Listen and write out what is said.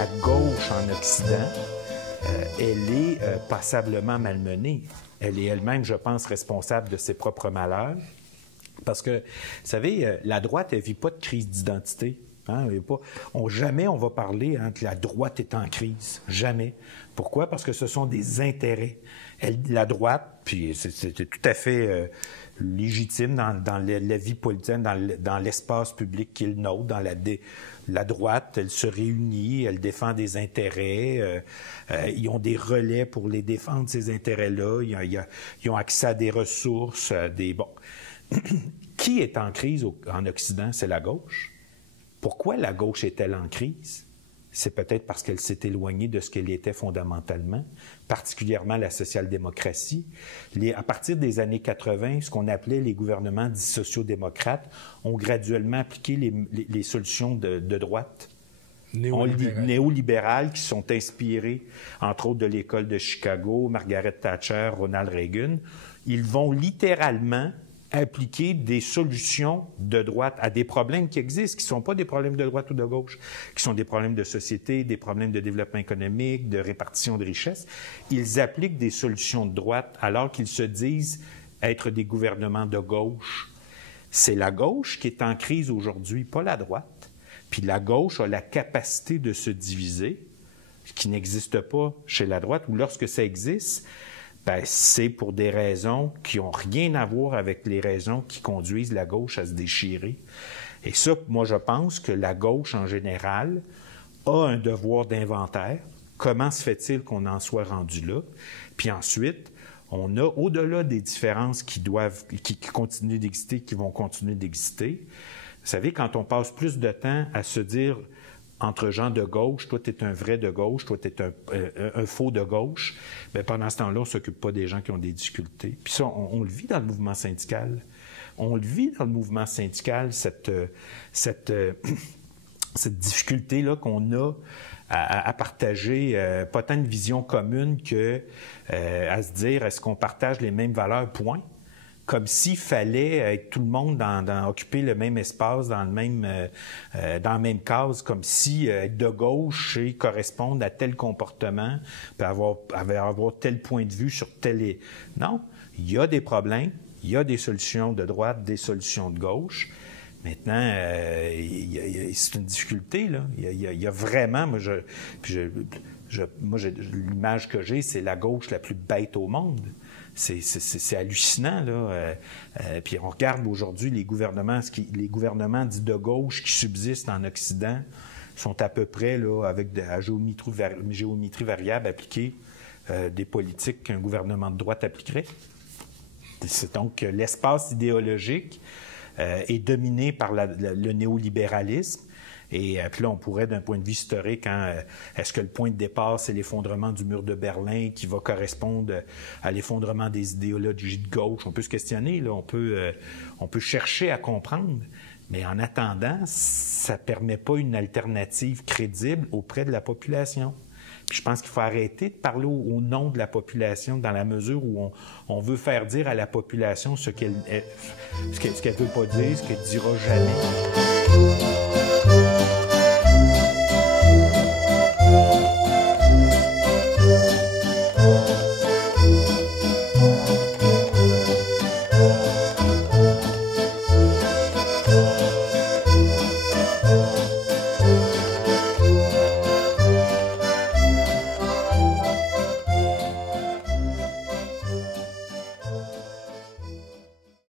la gauche en Occident, elle est passablement malmenée. Elle est elle-même, je pense, responsable de ses propres malheurs. Parce que, vous savez, la droite, elle ne vit pas de crise d'identité. Hein? Jamais on va parler que la droite est en crise. Jamais. Pourquoi? Parce que ce sont des intérêts. La droite, puis c'est tout à fait légitime dans la vie politique, dans l'espace public qui est le nôtre, dans la droite, elle se réunit, elle défend des intérêts, ils ont des relais pour les défendre, ces intérêts-là, ils ont accès à des ressources, Bon. Qui est en crise en Occident? C'est la gauche. Pourquoi la gauche est-elle en crise? C'est peut-être parce qu'elle s'est éloignée de ce qu'elle était fondamentalement, particulièrement la social-démocratie. À partir des années 80, ce qu'on appelait les gouvernements dits sociaux-démocrates ont graduellement appliqué les solutions de droite. Néolibérales qui sont inspirées, entre autres, de l'école de Chicago, Margaret Thatcher, Ronald Reagan. Ils vont littéralement appliquer des solutions de droite à des problèmes qui existent, qui ne sont pas des problèmes de droite ou de gauche, qui sont des problèmes de société, des problèmes de développement économique, de répartition de richesses. Ils appliquent des solutions de droite alors qu'ils se disent être des gouvernements de gauche. C'est la gauche qui est en crise aujourd'hui, pas la droite. Puis la gauche a la capacité de se diviser, ce qui n'existe pas chez la droite, ou lorsque ça existe, c'est pour des raisons qui n'ont rien à voir avec les raisons qui conduisent la gauche à se déchirer. Et ça, moi, je pense que la gauche, en général, a un devoir d'inventaire. Comment se fait-il qu'on en soit rendu là? Puis ensuite, on a, au-delà des différences qui continuent d'exister, qui vont continuer d'exister, vous savez, quand on passe plus de temps à se dire entre gens de gauche, toi, tu es un vrai de gauche, toi, tu es un faux de gauche, bien, pendant ce temps-là, on ne s'occupe pas des gens qui ont des difficultés. Puis ça, on le vit dans le mouvement syndical. On le vit dans le mouvement syndical, cette difficulté-là qu'on a à partager, pas tant une vision commune que à se dire, est-ce qu'on partage les mêmes valeurs, point? Comme s'il fallait être tout le monde occuper le même espace, dans la même case, comme si être de gauche et correspondre à tel comportement, puis avoir tel point de vue sur tel... Non, il y a des problèmes, il y a des solutions de droite, des solutions de gauche. Maintenant, c'est une difficulté, là. Il y a vraiment... l'image que j'ai, c'est la gauche la plus bête au monde. C'est hallucinant, là. Puis on regarde aujourd'hui les gouvernements dits de gauche qui subsistent en Occident sont à peu près, là, avec à géométrie variable appliquée, des politiques qu'un gouvernement de droite appliquerait. C'est donc l'espace idéologique est dominé par le néolibéralisme. Et puis là, on pourrait, d'un point de vue historique, est-ce que le point de départ, c'est l'effondrement du mur de Berlin qui va correspondre à l'effondrement des idéologies de gauche? On peut se questionner, là, on peut chercher à comprendre, mais en attendant, ça ne permet pas une alternative crédible auprès de la population. Puis je pense qu'il faut arrêter de parler au nom de la population dans la mesure où on veut faire dire à la population ce qu'elle ne veut pas dire, ce qu'elle ne dira jamais.